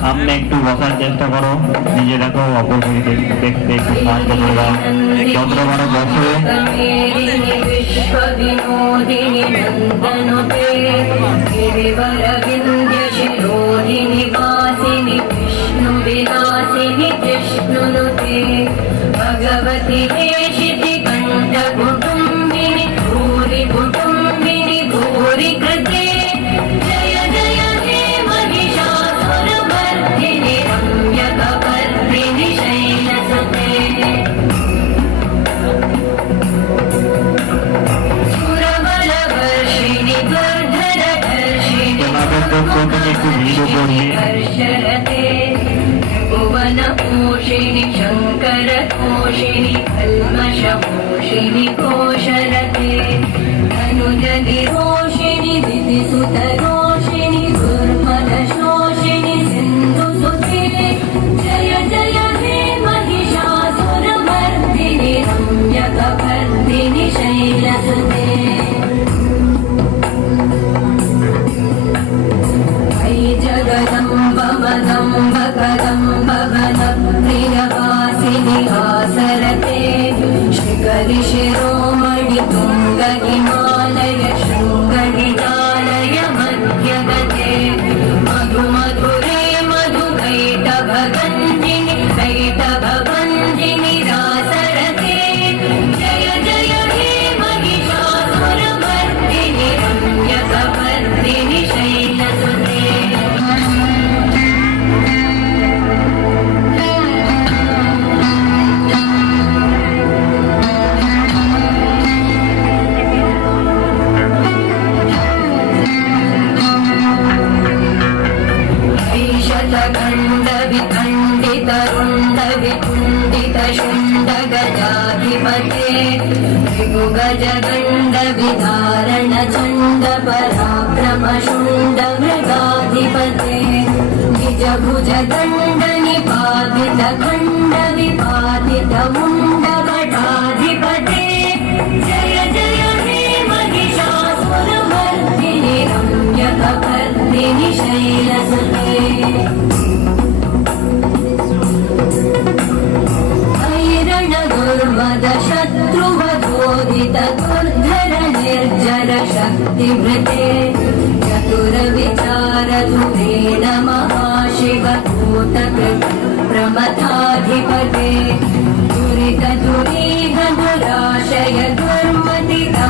সামনে একটু বসার চেষ্টা করো, নিজেরাকে অপরকে দেখতে একটু সাহায্য করে দাও। যতটা পারো বসে। भगवती हेशिति कंठ कुटुंबिनी भूरि कुटुंबिनी भूरि कृते जय जय हे महिषासुरमर्दिनि रम्यकपर्दिनि शैलसुते सुरबलवर्षिणि दुर्धरधर्षिणि हर्षरते भुवनपोषिणि शङ्करतोषिणि कल्मषपोषिणि कोशरते धनुजनिरोषिणि दितिसुतरोषिणि दुर्मदशोषिणि सिन्धुसुते जय जय हे महिषासुरमर्दिनि रम्यकपर्दिनि शैलसुते जगदम्ब मदम्ब कदम्ब वनप्रियवासिनि आसरते शिखरि शिरोमणि तुङ्ग हिमालय शृङ्गनिटालय मध्यगते मधु मधुरे मधुकैटभगञ्जिनि कैटभगञ्जिनि रासरते जय जय हे महिषासुरमर्दिनि रम्यकपर्दिनि शैलसुते शुण्डगजाधिपते भृगुगजगण्डविधारण चण्ड पराक्रम शुण्ड मृगाधिपते निजभुज दण्ड निपातित खण्ड विपातित मुण्ड भटाधिपते जय जय हे महिषासुरमर्दिनि रम्यकपर्दिनि शैलसुते शत्रुवधोदित दुर्धर निर्जर शक्तिभृते चतुरविचार धुरेण महाशिवभूतकृत प्रमथाधिपते दुरित दुरीह दुराशय दुर्मतिता